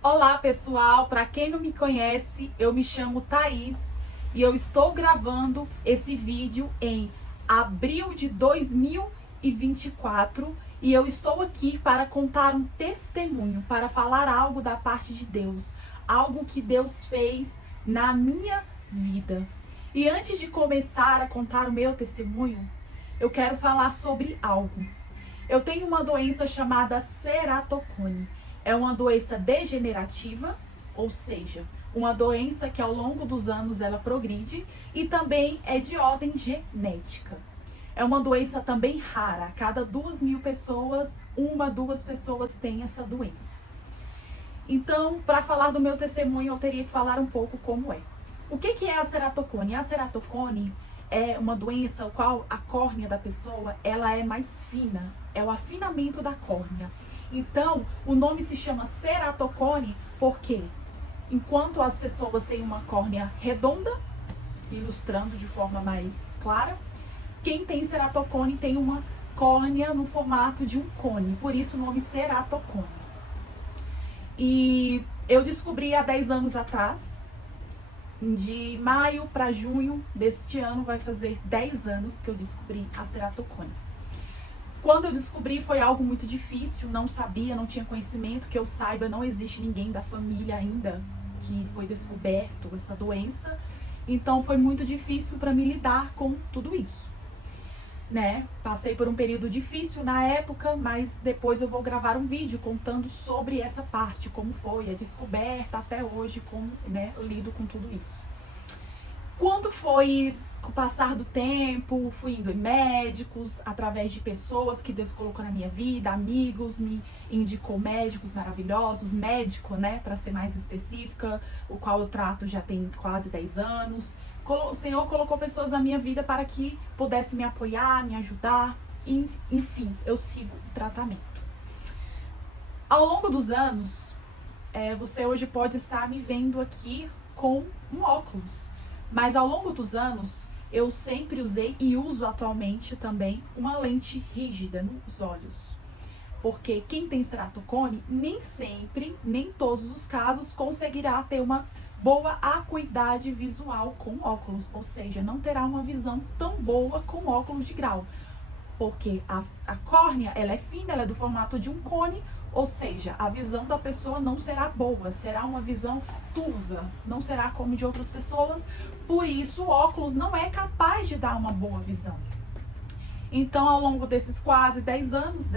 Olá pessoal, para quem não me conhece, eu me chamo Thaís e eu estou gravando esse vídeo em abril de 2024 e eu estou aqui para contar um testemunho, para falar algo da parte de Deus, algo que Deus fez na minha vida. E antes de começar a contar o meu testemunho, eu quero falar sobre algo. Eu tenho uma doença chamada ceratocone. É uma doença degenerativa, ou seja, uma doença que ao longo dos anos ela progride e também é de ordem genética. É uma doença também rara. A cada 2.000 pessoas, 2 pessoas têm essa doença. Então, para falar do meu testemunho, eu teria que falar um pouco como é. O que é a ceratocone? A ceratocone é uma doença no qual a córnea da pessoa ela é mais fina, é o afinamento da córnea. Então, o nome se chama ceratocone porque enquanto as pessoas têm uma córnea redonda, ilustrando de forma mais clara, quem tem ceratocone tem uma córnea no formato de um cone, por isso o nome ceratocone. E eu descobri há 10 anos atrás, de maio para junho deste ano, vai fazer 10 anos que eu descobri a ceratocone. Quando eu descobri foi algo muito difícil, não sabia, não tinha conhecimento, que eu saiba, não existe ninguém da família ainda que foi descoberto essa doença. Então foi muito difícil para mim lidar com tudo isso, né? Passei por um período difícil na época, mas depois eu vou gravar um vídeo contando sobre essa parte, como foi a descoberta até hoje, como, né, lido com tudo isso. Quando foi com o passar do tempo, fui indo em médicos, através de pessoas que Deus colocou na minha vida, amigos, me indicou médicos maravilhosos, médico, né, para ser mais específica, o qual eu trato já tem quase 10 anos. O Senhor colocou pessoas na minha vida para que pudesse me apoiar, me ajudar, e, enfim, eu sigo o tratamento. Ao longo dos anos, você hoje pode estar me vendo aqui com um óculos, mas ao longo dos anos, eu sempre usei e uso atualmente também uma lente rígida nos olhos. Porque quem tem ceratocone, nem sempre, nem todos os casos, conseguirá ter uma boa acuidade visual com óculos. Ou seja, não terá uma visão tão boa com óculos de grau. Porque a córnea, ela é fina, ela é do formato de um cone, ou seja, a visão da pessoa não será boa, será uma visão turva, não será como de outras pessoas, por isso o óculos não é capaz de dar uma boa visão. Então, ao longo desses quase 10 anos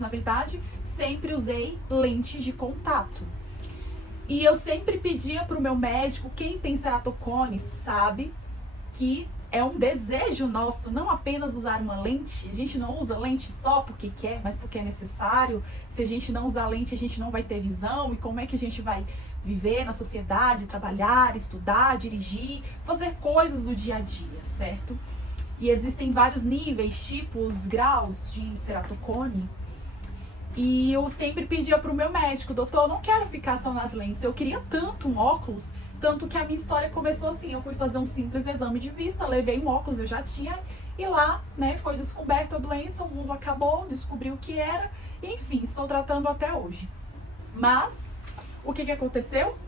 na verdade, sempre usei lentes de contato. E eu sempre pedia para o meu médico, quem tem ceratocone sabe que é um desejo nosso não apenas usar uma lente. A gente não usa lente só porque quer, mas porque é necessário. Se a gente não usar lente, a gente não vai ter visão. E como é que a gente vai viver na sociedade, trabalhar, estudar, dirigir, fazer coisas do dia a dia, certo? E existem vários níveis, tipos, graus de ceratocone. E eu sempre pedia para o meu médico, doutor, eu não quero ficar só nas lentes. Eu queria tanto um óculos. Tanto que a minha história começou assim, eu fui fazer um simples exame de vista, levei um óculos, eu já tinha, e lá, né, foi descoberta a doença, o mundo acabou, descobriu o que era, enfim, estou tratando até hoje. Mas, o que aconteceu?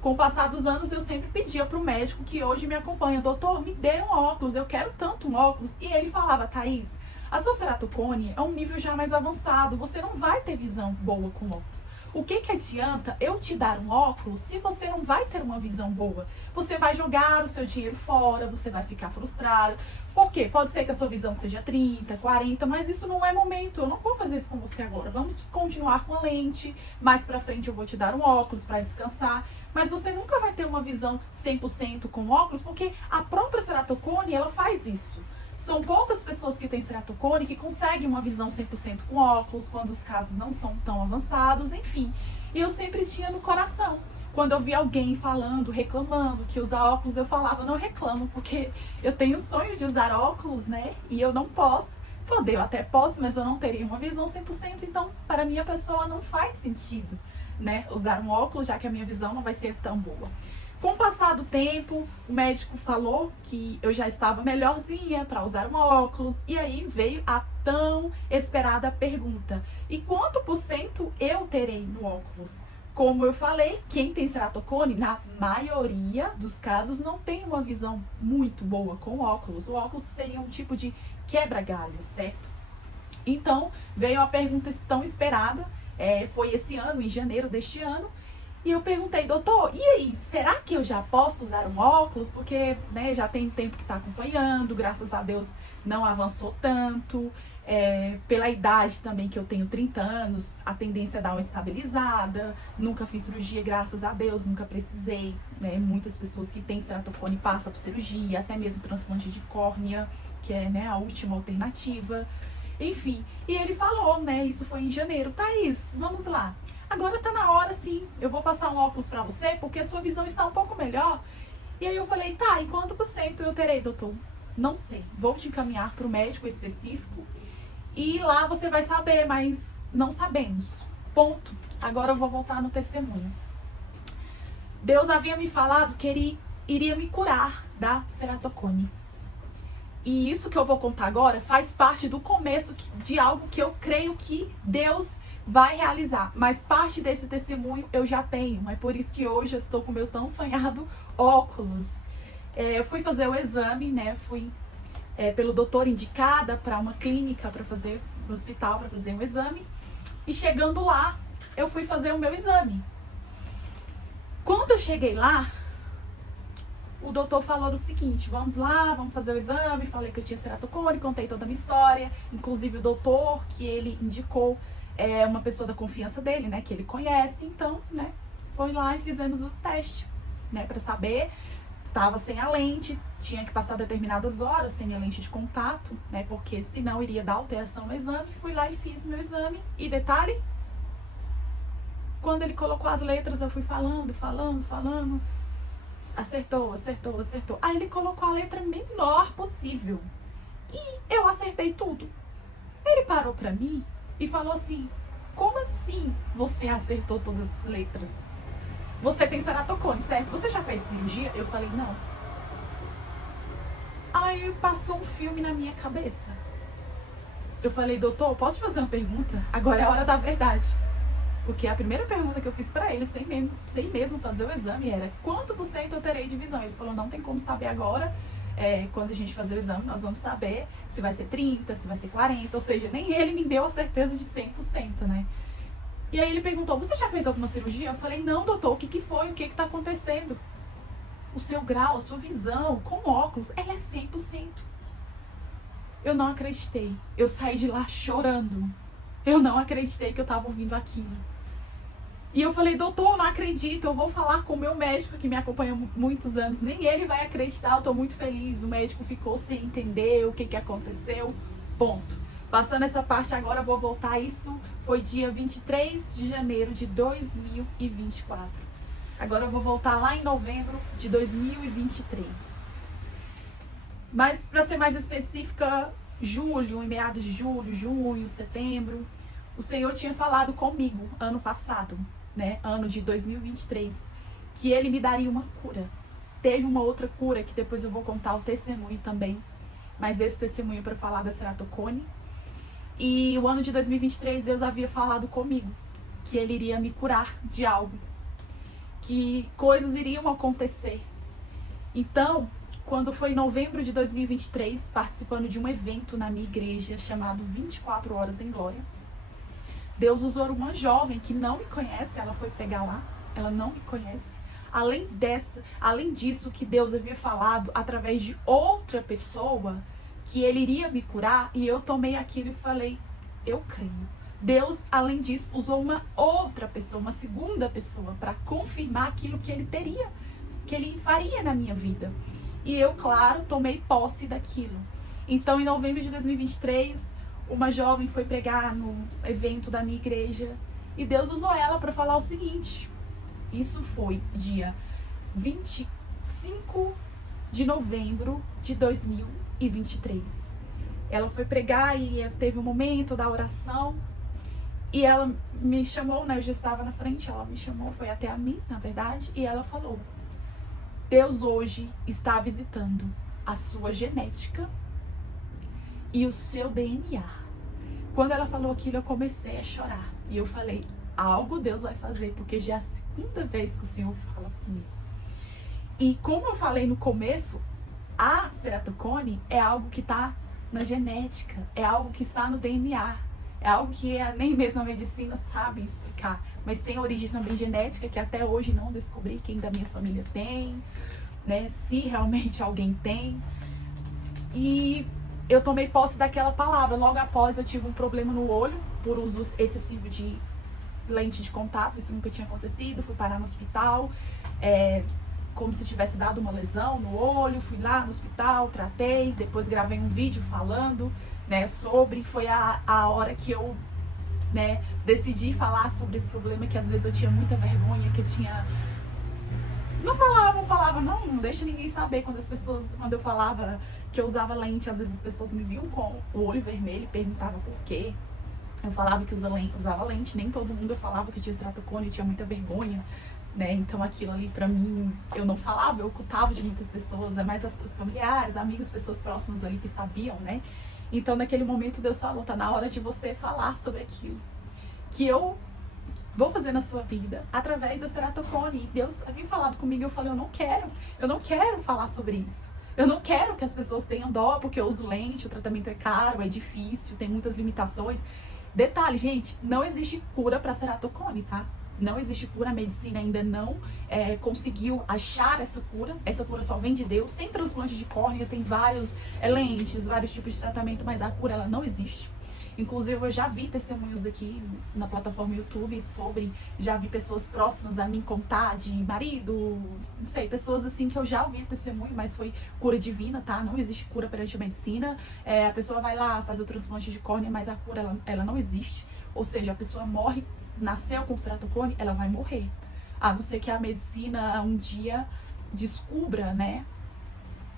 Com o passar dos anos, eu sempre pedia para o médico que hoje me acompanha, doutor, me dê um óculos, eu quero tanto um óculos, e ele falava, Thaís, a sua ceratocone é um nível já mais avançado, você não vai ter visão boa com óculos. O que adianta eu te dar um óculos se você não vai ter uma visão boa? Você vai jogar o seu dinheiro fora, você vai ficar frustrado. Por quê? Pode ser que a sua visão seja 30, 40, mas isso não é momento. Eu não vou fazer isso com você agora. Vamos continuar com a lente. Mais pra frente eu vou te dar um óculos para descansar. Mas você nunca vai ter uma visão 100% com óculos, porque a própria ceratocone, ela faz isso. São poucas pessoas que têm ceratocone que conseguem uma visão 100% com óculos, quando os casos não são tão avançados, enfim. E eu sempre tinha no coração. Quando eu via alguém falando, reclamando que usa óculos, eu falava, não reclamo, porque eu tenho o sonho de usar óculos, né? E eu não posso. Poder, eu até posso, mas eu não teria uma visão 100%, então para mim a pessoa não faz sentido, né? Usar um óculos, já que a minha visão não vai ser tão boa. Com o passar do tempo, o médico falou que eu já estava melhorzinha para usar um óculos. E aí veio a tão esperada pergunta: e quanto por cento eu terei no óculos? Como eu falei, quem tem ceratocone, na maioria dos casos, não tem uma visão muito boa com óculos. O óculos seria um tipo de quebra-galho, certo? Então, veio a pergunta tão esperada, foi esse ano, em janeiro deste ano, e eu perguntei, doutor, e aí, será que eu já posso usar um óculos? Porque, né, já tem tempo que está acompanhando, graças a Deus não avançou tanto, pela idade também que eu tenho 30 anos, a tendência é dar uma estabilizada, nunca fiz cirurgia, graças a Deus, nunca precisei, né, muitas pessoas que têm ceratocone passam por cirurgia, até mesmo transplante de córnea, que é, né, a última alternativa, enfim. E ele falou, né, isso foi em janeiro, Thaís, vamos lá, agora tá na hora sim, eu vou passar um óculos pra você, porque a sua visão está um pouco melhor. E aí eu falei, tá, e quanto por cento eu terei, doutor? Não sei, vou te encaminhar para o médico específico e lá você vai saber, mas não sabemos. Ponto. Agora eu vou voltar no testemunho. Deus havia me falado que ele iria me curar da ceratocone. E isso que eu vou contar agora faz parte do começo de algo que eu creio que Deus vai realizar. Mas parte desse testemunho eu já tenho. É por isso que hoje eu estou com o meu tão sonhado óculos. Eu fui fazer o exame, né? Fui pelo doutor indicada para uma clínica para fazer, no hospital para fazer um exame. E chegando lá, eu fui fazer o meu exame. Quando eu cheguei lá, o doutor falou o seguinte, vamos lá, vamos fazer o exame. Falei que eu tinha ceratocone, contei toda a minha história. Inclusive o doutor que ele indicou é uma pessoa da confiança dele, né? Que ele conhece. Então, né? Foi lá e fizemos o teste, né? Para saber. Estava sem a lente, tinha que passar determinadas horas sem a lente de contato, né? Porque senão iria dar alteração no exame. Fui lá e fiz meu exame. E detalhe, quando ele colocou as letras, eu fui falando. Acertou. Aí ele colocou a letra menor possível. E eu acertei tudo. Ele parou pra mim e falou assim, como assim você acertou todas as letras? Você tem ceratocone, certo? Você já fez cirurgia? Eu falei, não. Aí passou um filme na minha cabeça. Eu falei, doutor, posso te fazer uma pergunta? Agora é a hora da verdade. Porque a primeira pergunta que eu fiz pra ele, sem mesmo fazer o exame, era quanto por cento eu terei de visão? Ele falou, não tem como saber agora. Quando a gente fazer o exame, nós vamos saber se vai ser 30, se vai ser 40. Ou seja, nem ele me deu a certeza de 100%, né? E aí ele perguntou, você já fez alguma cirurgia? Eu falei, não, doutor, o que foi? O que tá acontecendo? O seu grau, a sua visão com óculos, ela é 100%. Eu não acreditei. Eu saí de lá chorando. Eu não acreditei que eu tava ouvindo aquilo. E eu falei, doutor, eu não acredito, eu vou falar com o meu médico que me acompanha há muitos anos. Nem ele vai acreditar, eu tô muito feliz. O médico ficou sem entender o que aconteceu. Ponto. Passando essa parte agora, eu vou voltar. Isso foi dia 23 de janeiro de 2024. Agora eu vou voltar lá em novembro de 2023. Mas, para ser mais específica, julho, em meados de julho, junho, setembro, o Senhor tinha falado comigo ano passado, né? Ano de 2023, que Ele me daria uma cura. Teve uma outra cura que depois eu vou contar o testemunho também. Mas esse testemunho é para falar da ceratocone. E o ano de 2023, Deus havia falado comigo que Ele iria me curar de algo, que coisas iriam acontecer. Então, quando foi em novembro de 2023, participando de um evento na minha igreja chamado 24 Horas em Glória, Deus usou uma jovem que não me conhece, ela foi pegar lá, ela não me conhece. Além disso, que Deus havia falado através de outra pessoa, que Ele iria me curar, e eu tomei aquilo e falei, eu creio. Deus, além disso, usou uma outra pessoa, uma segunda pessoa, para confirmar aquilo que Ele teria, que Ele faria na minha vida. E eu, claro, tomei posse daquilo. Então, em novembro de 2023, uma jovem foi pregar no evento da minha igreja, e Deus usou ela para falar o seguinte, isso foi dia 25 de novembro de 2023. Ela foi pregar e teve um momento da oração e ela me chamou, né? Eu já estava na frente, ela me chamou, foi até a mim, na verdade, e ela falou, Deus hoje está visitando a sua genética e o seu DNA. Quando ela falou aquilo, eu comecei a chorar. E eu falei, algo Deus vai fazer, porque já é a segunda vez que o Senhor fala comigo. E como eu falei no começo, a ceratocone é algo que está na genética, é algo que está no DNA, é algo que nem mesmo a medicina sabe explicar, mas tem origem também genética, que até hoje não descobri quem da minha família tem, né, se realmente alguém tem. E eu tomei posse daquela palavra. Logo após eu tive um problema no olho, por uso excessivo de lente de contato, isso nunca tinha acontecido, fui parar no hospital, como se tivesse dado uma lesão no olho, fui lá no hospital, tratei, depois gravei um vídeo falando, né, sobre, foi a hora que eu, né, decidi falar sobre esse problema, que às vezes eu tinha muita vergonha, que eu tinha... Não falava, não deixa ninguém saber. Quando eu falava que eu usava lente, às vezes as pessoas me viam com o olho vermelho e perguntavam por quê. Eu falava que usava lente, nem todo mundo eu falava que tinha ceratocone, eu tinha muita vergonha, né? Então aquilo ali pra mim, eu não falava, eu ocultava de muitas pessoas, é mais os familiares, amigos, pessoas próximas ali que sabiam, né? Então naquele momento Deus falou, tá na hora de você falar sobre aquilo que eu vou fazer na sua vida através da ceratocone. E Deus havia falado comigo, eu falei, eu não quero falar sobre isso. Eu não quero que as pessoas tenham dó, porque eu uso lente, o tratamento é caro, é difícil, tem muitas limitações. Detalhe, gente, não existe cura para ceratocone, tá? Não existe cura, a medicina ainda não conseguiu achar essa cura só vem de Deus. Tem transplante de córnea, tem vários lentes, vários tipos de tratamento, mas a cura ela não existe. Inclusive eu já vi testemunhos aqui na plataforma YouTube sobre, já vi pessoas próximas a mim contar de marido, não sei, pessoas assim que eu já ouvi testemunho, mas foi cura divina, tá? Não existe cura perante a medicina, a pessoa vai lá fazer o transplante de córnea, mas a cura ela não existe, ou seja, a pessoa morre, nasceu com ceratocone, ela vai morrer, a não ser que a medicina um dia descubra, né,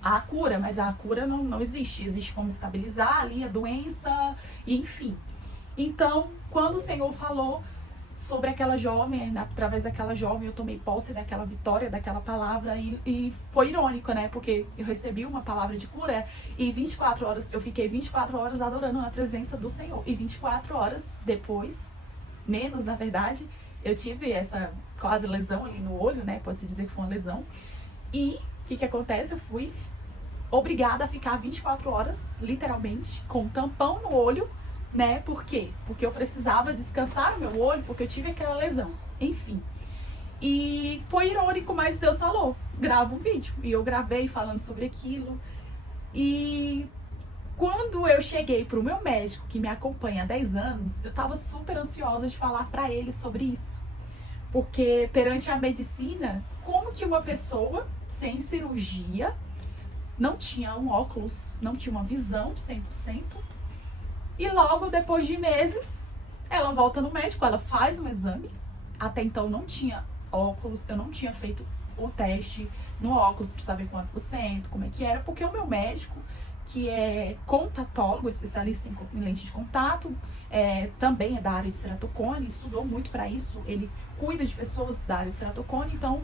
a cura, mas a cura não existe. Existe como estabilizar ali a doença, enfim. Então, quando o Senhor falou sobre aquela jovem, através daquela jovem, eu tomei posse daquela vitória, daquela palavra, e foi irônico, né? Porque eu recebi uma palavra de cura e 24 horas, eu fiquei 24 horas adorando na presença do Senhor. E 24 horas depois, menos na verdade, eu tive essa quase lesão ali no olho, né? Pode-se dizer que foi uma lesão. E o que acontece? Eu fui obrigada a ficar 24 horas, literalmente, com um tampão no olho, né? Por quê? Porque eu precisava descansar o meu olho, porque eu tive aquela lesão. Enfim. E foi irônico, mas Deus falou, grava um vídeo. E eu gravei falando sobre aquilo. E quando eu cheguei pro meu médico, que me acompanha há 10 anos, eu tava super ansiosa de falar pra ele sobre isso. Porque perante a medicina, como que uma pessoa sem cirurgia, não tinha um óculos, não tinha uma visão de 100%, e logo depois de meses, ela volta no médico, ela faz um exame, até então não tinha óculos, eu não tinha feito o teste no óculos para saber quanto por cento, como é que era, porque o meu médico, que é contatólogo, especialista em lente de contato, também é da área de ceratocone, estudou muito para isso, ele cuida de pessoas da área de ceratocone, então,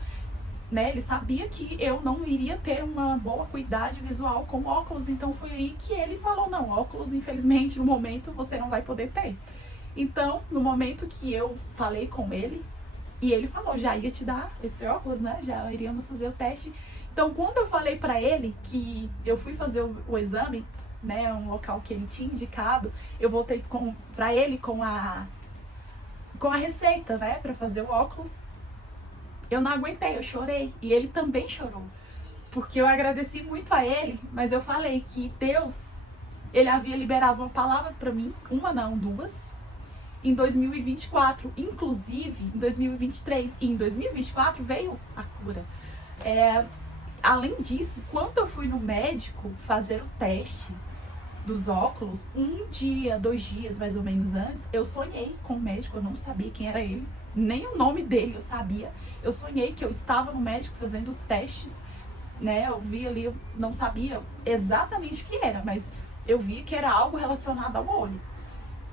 né, ele sabia que eu não iria ter uma boa acuidade visual com óculos, então foi aí que ele falou, não, óculos, infelizmente, no momento você não vai poder ter. Então, no momento que eu falei com ele, e ele falou, já ia te dar esse óculos, né, já iríamos fazer o teste. Então, quando eu falei pra ele que eu fui fazer o exame, né, um local que ele tinha indicado, eu voltei pra ele com a receita, né, pra fazer o óculos. Eu não aguentei, eu chorei. E ele também chorou. Porque eu agradeci muito a ele, mas eu falei que Deus, ele havia liberado uma palavra pra mim, uma não, duas, em 2024, inclusive em 2023. E em 2024 veio a cura. Além disso, quando eu fui no médico fazer o teste dos óculos, 1 dia, 2 dias mais ou menos antes, eu sonhei com o médico, eu não sabia quem era ele, nem o nome dele eu sabia. Eu sonhei que eu estava no médico fazendo os testes, né? Eu vi ali, eu não sabia exatamente o que era, mas eu vi que era algo relacionado ao olho.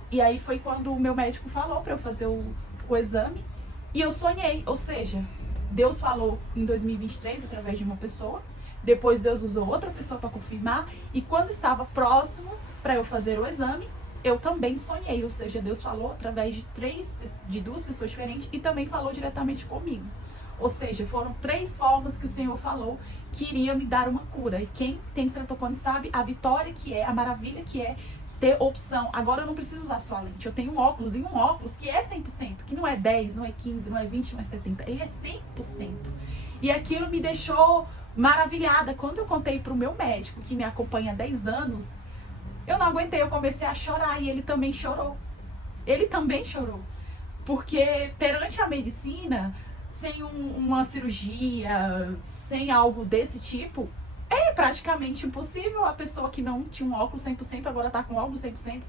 E aí foi quando o meu médico falou para eu fazer o exame, e eu sonhei, ou seja, Deus falou em 2023 através de uma pessoa, depois Deus usou outra pessoa para confirmar, e quando estava próximo para eu fazer o exame, eu também sonhei, ou seja, Deus falou através de duas pessoas diferentes e também falou diretamente comigo. Ou seja, foram 3 formas que o Senhor falou que iria me dar uma cura. E quem tem ceratocone sabe a vitória que é, a maravilha que é ter opção. Agora eu não preciso usar só a lente, eu tenho um óculos, e um óculos que é 100%, que não é 10, não é 15, não é 20, não é 70, ele é 100%. E aquilo me deixou maravilhada. Quando eu contei pro meu médico, que me acompanha há 10 anos, eu não aguentei, eu comecei a chorar e ele também chorou. Ele também chorou. Porque perante a medicina, sem uma cirurgia, sem algo desse tipo, é praticamente impossível. A pessoa que não tinha um óculos 100% agora tá com óculos 100%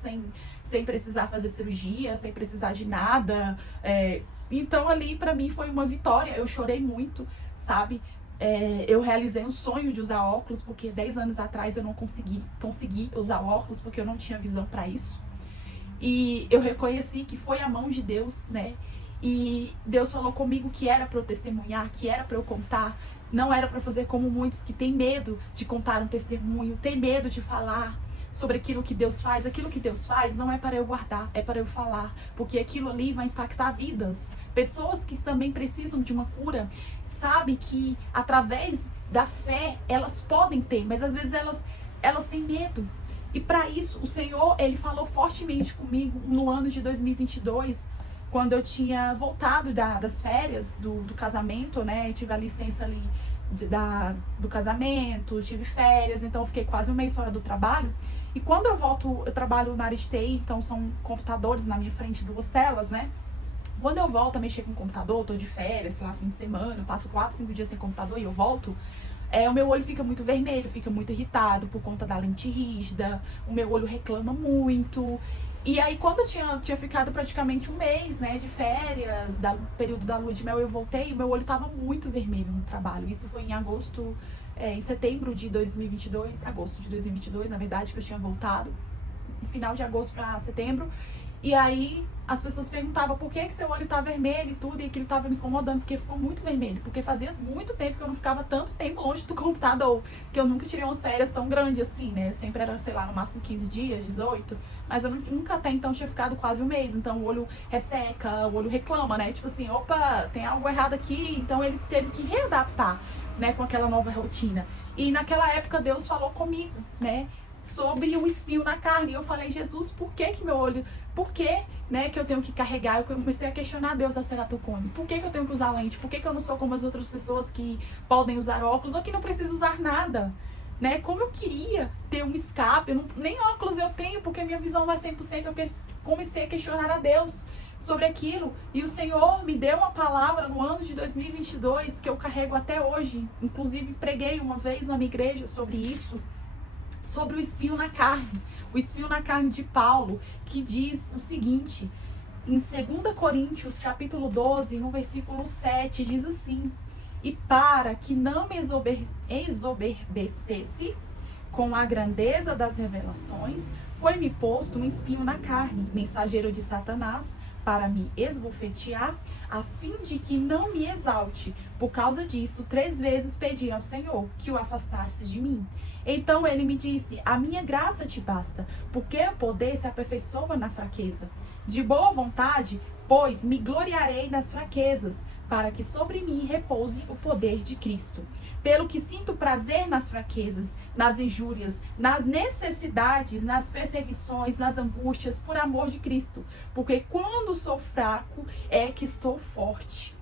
sem precisar fazer cirurgia, sem precisar de nada. Então ali pra mim foi uma vitória. Eu chorei muito, sabe? Eu realizei um sonho de usar óculos, porque 10 anos atrás eu não consegui usar óculos, porque eu não tinha visão pra isso. E eu reconheci que foi a mão de Deus, né? E Deus falou comigo que era para eu testemunhar, que era para eu contar. Não era para fazer como muitos que têm medo de contar um testemunho, têm medo de falar sobre aquilo que Deus faz. Aquilo que Deus faz não é para eu guardar, é para eu falar, porque aquilo ali vai impactar vidas. Pessoas que também precisam de uma cura, sabe que através da fé elas podem ter, mas às vezes elas têm medo. E para isso o Senhor, Ele falou fortemente comigo no ano de 2022, quando eu tinha voltado das férias do casamento, né? Eu tive a licença ali do casamento, tive férias, então eu fiquei quase um mês fora do trabalho. E quando eu volto, eu trabalho na área de TI, então são computadores na minha frente, 2 telas, né? Quando eu volto a mexer com o computador, tô de férias, sei lá, fim de semana, eu passo 4, 5 dias sem computador e eu volto, o meu olho fica muito vermelho, fica muito irritado por conta da lente rígida, o meu olho reclama muito. E aí, quando eu tinha ficado praticamente um mês, né, de férias, período da lua de mel, eu voltei, o meu olho tava muito vermelho no trabalho. Isso foi em agosto, em setembro de 2022, agosto de 2022, na verdade, que eu tinha voltado, no final de agosto para setembro. E aí, as pessoas perguntavam por que seu olho tá vermelho e tudo, e aquilo tava me incomodando, porque ficou muito vermelho, porque fazia muito tempo que eu não ficava tanto tempo longe do computador, que eu nunca tirei umas férias tão grandes assim, né, sempre era, sei lá, no máximo 15 dias, 18, mas eu nunca até então tinha ficado quase um mês, então o olho resseca, o olho reclama, né, tipo assim, opa, tem algo errado aqui, então ele teve que readaptar, né, com aquela nova rotina. E naquela época Deus falou comigo, né, sobre o espinho na carne. E eu falei, Jesus, por que meu olho, por que, né, que eu tenho que carregar? Eu comecei a questionar Deus a ceratocone. Por que eu tenho que usar lente? Por que eu não sou como as outras pessoas que podem usar óculos ou que não precisam usar nada? Né? Como eu queria ter um escape, nem óculos eu tenho, porque minha visão não é 100%. Eu comecei a questionar a Deus sobre aquilo. E o Senhor me deu uma palavra no ano de 2022 que eu carrego até hoje. Inclusive, preguei uma vez na minha igreja sobre isso. Sobre o espinho na carne, o espinho na carne de Paulo, que diz o seguinte, em 2 Coríntios, capítulo 12, no versículo 7, diz assim, e para que não me exoberbecesse com a grandeza das revelações, foi-me posto um espinho na carne, mensageiro de Satanás, para me esbofetear, a fim de que não me exalte. Por causa disso, 3 vezes pedi ao Senhor que o afastasse de mim. Então ele me disse, a minha graça te basta, porque o poder se aperfeiçoa na fraqueza. De boa vontade, pois me gloriarei nas fraquezas, para que sobre mim repouse o poder de Cristo. Pelo que sinto prazer nas fraquezas, nas injúrias, nas necessidades, nas perseguições, nas angústias, por amor de Cristo. Porque quando sou fraco, é que estou forte.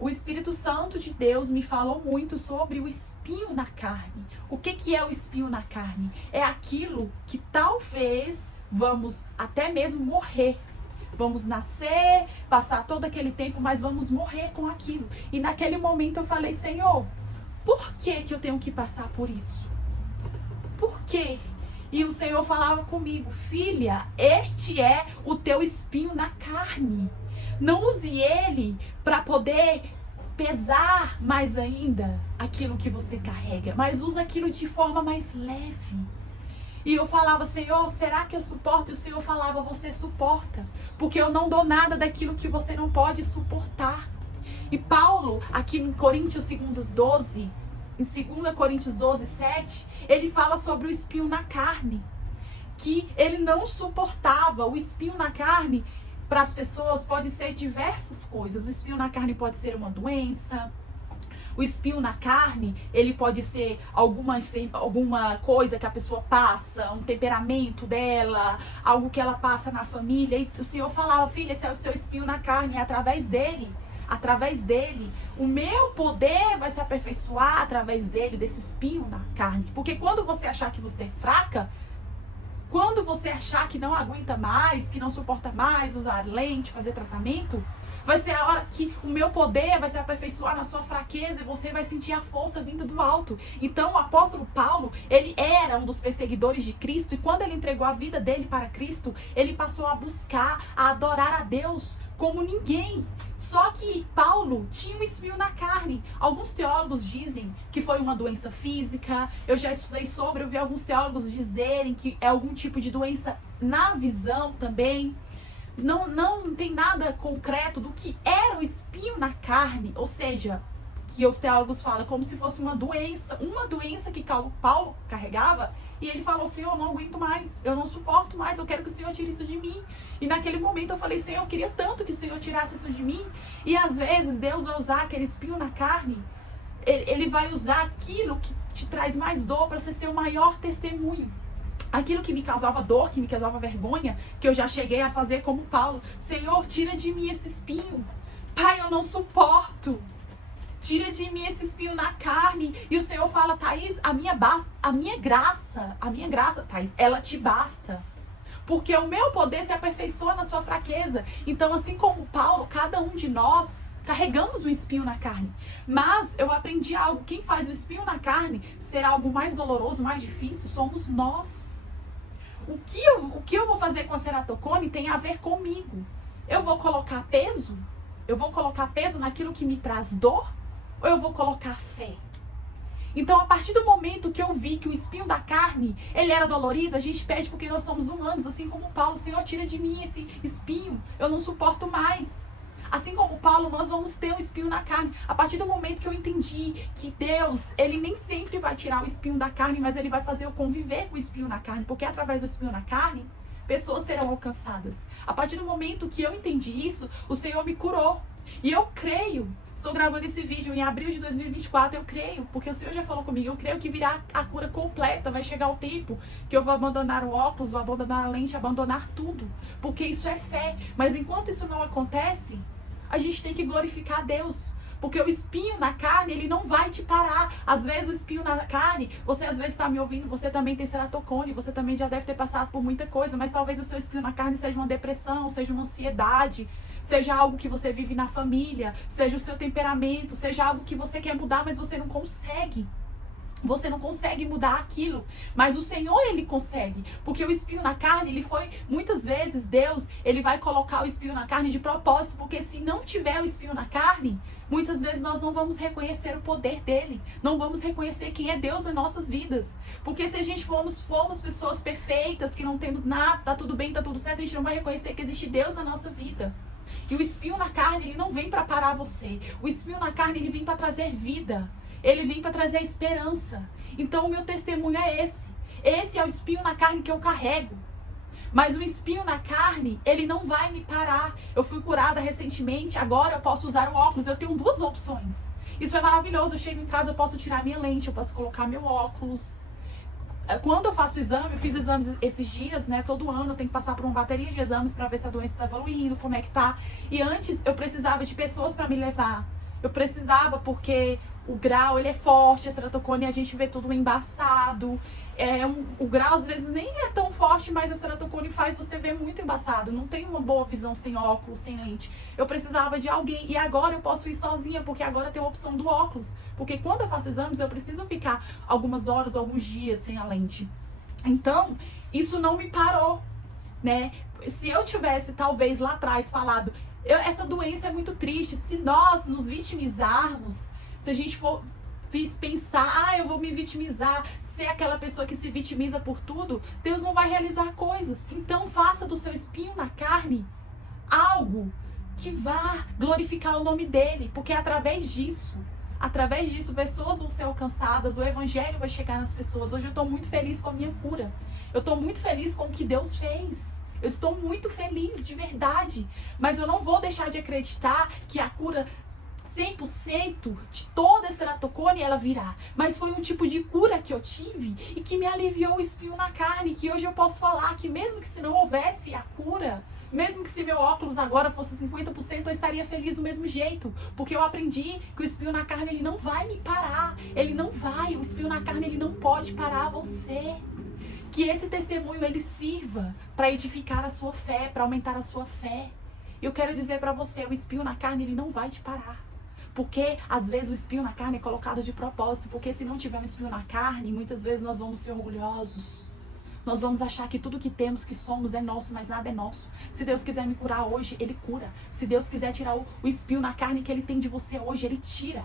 O Espírito Santo de Deus me falou muito sobre o espinho na carne. O que é o espinho na carne? É aquilo que talvez vamos até mesmo morrer. Vamos nascer, passar todo aquele tempo, mas vamos morrer com aquilo. E naquele momento eu falei, Senhor, por que eu tenho que passar por isso? Por quê? E o Senhor falava comigo, filha, este é o teu espinho na carne. Não use ele para poder pesar mais ainda aquilo que você carrega, mas usa aquilo de forma mais leve. E eu falava, Senhor, será que eu suporto? E o Senhor falava, você suporta, porque eu não dou nada daquilo que você não pode suportar. E Paulo, aqui em Coríntios 12, em 2 Coríntios 12, 7, ele fala sobre o espinho na carne. que ele não suportava. O espinho na carne, para as pessoas, pode ser diversas coisas. O espinho na carne pode ser uma doença. O espinho na carne, ele pode ser alguma coisa que a pessoa passa, um temperamento dela, algo que ela passa na família. E o Senhor falava, filha, esse é o seu espinho na carne, é através dele, o meu poder vai se aperfeiçoar através dele, desse espinho na carne. Porque quando você achar que você é fraca, quando você achar que não aguenta mais, que não suporta mais usar lente, fazer tratamento, vai ser a hora que o meu poder vai se aperfeiçoar na sua fraqueza e você vai sentir a força vinda do alto. Então o apóstolo Paulo, ele era um dos perseguidores de Cristo e quando ele entregou a vida dele para Cristo, ele passou a buscar, a adorar a Deus como ninguém. Só que Paulo tinha um espinho na carne. Alguns teólogos dizem que foi uma doença física. Eu já estudei sobre, eu vi alguns teólogos dizerem que é algum tipo de doença na visão também. Não tem nada concreto do que era o espinho na carne, ou seja, que os teólogos falam como se fosse uma doença que Paulo carregava, e ele falou, Senhor, eu não aguento mais, eu não suporto mais, eu quero que o Senhor tire isso de mim. E naquele momento eu falei, Senhor, eu queria tanto que o Senhor tirasse isso de mim, e às vezes Deus vai usar aquele espinho na carne, ele vai usar aquilo que te traz mais dor para ser seu maior testemunho. Aquilo que me causava dor, que me causava vergonha, que eu já cheguei a fazer como Paulo. Senhor, tira de mim esse espinho. Pai, eu não suporto. Tira de mim esse espinho na carne. E o Senhor fala, Thaís, a minha graça, Thaís, ela te basta. Porque o meu poder se aperfeiçoa na sua fraqueza. Então, assim como Paulo, cada um de nós carregamos o espinho na carne. Mas eu aprendi algo. Quem faz o espinho na carne ser algo mais doloroso, mais difícil, somos nós. O que eu vou fazer com a ceratocone tem a ver comigo. Eu vou colocar peso? Eu vou colocar peso naquilo que me traz dor? Ou eu vou colocar fé? Então, a partir do momento que eu vi que o espinho da carne, ele era dolorido, a gente pede porque nós somos humanos, assim como Paulo. Senhor, tira de mim esse espinho, eu não suporto mais. Assim como Paulo, nós vamos ter um espinho na carne. A partir do momento que eu entendi que Deus, ele nem sempre vai tirar o espinho da carne, mas ele vai fazer eu conviver com o espinho na carne, porque através do espinho na carne, pessoas serão alcançadas. A partir do momento que eu entendi isso, o Senhor me curou. E eu creio, estou gravando esse vídeo em abril de 2024, eu creio, porque o Senhor já falou comigo, eu creio que virá a cura completa, vai chegar o tempo que eu vou abandonar o óculos, vou abandonar a lente, abandonar tudo, porque isso é fé. Mas enquanto isso não acontece, a gente tem que glorificar a Deus. Porque o espinho na carne, ele não vai te parar. Às vezes o espinho na carne, você às vezes está me ouvindo, você também tem ceratocone, você também já deve ter passado por muita coisa, mas talvez o seu espinho na carne seja uma depressão, seja uma ansiedade, seja algo que você vive na família, seja o seu temperamento, seja algo que você quer mudar, mas você não consegue. Você não consegue mudar aquilo, mas o Senhor, ele consegue, porque o espinho na carne, ele foi, muitas vezes, Deus, ele vai colocar o espinho na carne de propósito, porque se não tiver o espinho na carne, muitas vezes nós não vamos reconhecer o poder dele, não vamos reconhecer quem é Deus em nossas vidas, porque se a gente formos pessoas perfeitas, que não temos nada, tá tudo bem, tá tudo certo, a gente não vai reconhecer que existe Deus na nossa vida. E o espinho na carne, ele não vem para parar você, o espinho na carne, ele vem para trazer vida. Ele vem para trazer esperança. Então o meu testemunho é esse. Esse é o espinho na carne que eu carrego. Mas o espinho na carne, ele não vai me parar. Eu fui curada recentemente, agora eu posso usar o óculos. Eu tenho duas opções. Isso é maravilhoso. Eu chego em casa, eu posso tirar minha lente, eu posso colocar meu óculos. Quando eu faço exame, eu fiz exames esses dias, né? Todo ano eu tenho que passar por uma bateria de exames para ver se a doença está evoluindo, como é que tá. E antes eu precisava de pessoas para me levar. Eu precisava porque o grau, ele é forte, a ceratocone, a gente vê tudo embaçado. O grau, às vezes, nem é tão forte, mas a ceratocone faz você ver muito embaçado. Não tem uma boa visão sem óculos, sem lente. Eu precisava de alguém. E agora eu posso ir sozinha, porque agora tem a opção do óculos. Porque quando eu faço exames, eu preciso ficar algumas horas, alguns dias sem a lente. Então, isso não me parou, né? Se eu tivesse, talvez, lá atrás falado, essa doença é muito triste, se nós nos vitimizarmos, se a gente for pensar, eu vou me vitimizar, ser aquela pessoa que se vitimiza por tudo, Deus não vai realizar coisas. Então faça do seu espinho na carne algo que vá glorificar o nome dele, porque é através disso, Através disso, pessoas vão ser alcançadas, o evangelho vai chegar nas pessoas. Hoje eu estou muito feliz com a minha cura. Eu estou muito feliz com o que Deus fez. Eu estou muito feliz, de verdade. Mas eu não vou deixar de acreditar que a cura 100% de toda a ceratocone ela virá. Mas foi um tipo de cura que eu tive e que me aliviou o espinho na carne. Que hoje eu posso falar que mesmo que se não houvesse a cura, mesmo que se meu óculos agora fosse 50%, eu estaria feliz do mesmo jeito. Porque eu aprendi que o espinho na carne ele não vai me parar. Ele não vai. O espinho na carne ele não pode parar você. Que esse testemunho ele sirva para edificar a sua fé, para aumentar a sua fé. Eu quero dizer para você, o espinho na carne ele não vai te parar. Porque às vezes o espinho na carne é colocado de propósito. Porque se não tiver um espinho na carne, muitas vezes nós vamos ser orgulhosos. Nós vamos achar que tudo que temos, que somos, é nosso, mas nada é nosso. Se Deus quiser me curar hoje, Ele cura. Se Deus quiser tirar o espinho na carne que Ele tem de você hoje, Ele tira.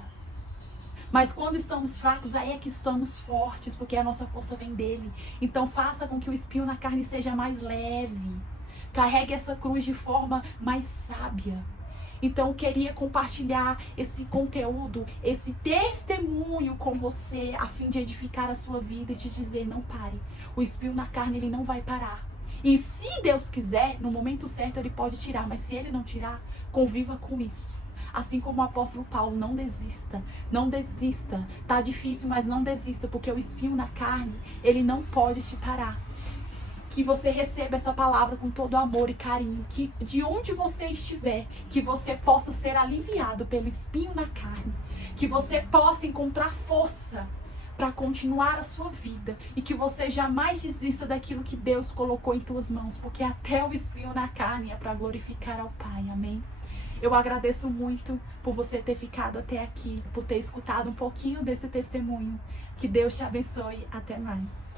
Mas quando estamos fracos, aí é que estamos fortes, porque a nossa força vem dele. Então faça com que o espinho na carne seja mais leve. Carregue essa cruz de forma mais sábia. Então eu queria compartilhar esse conteúdo, esse testemunho com você, a fim de edificar a sua vida e te dizer, não pare. O espinho na carne, ele não vai parar. E se Deus quiser, no momento certo ele pode tirar, mas se ele não tirar, conviva com isso. Assim como o apóstolo Paulo, não desista, não desista. Tá difícil, mas não desista, porque o espinho na carne, ele não pode te parar. Que você receba essa palavra com todo amor e carinho, que de onde você estiver, que você possa ser aliviado pelo espinho na carne, que você possa encontrar força para continuar a sua vida e que você jamais desista daquilo que Deus colocou em tuas mãos, porque até o espinho na carne é para glorificar ao Pai, amém? Eu agradeço muito por você ter ficado até aqui, por ter escutado um pouquinho desse testemunho. Que Deus te abençoe. Até mais.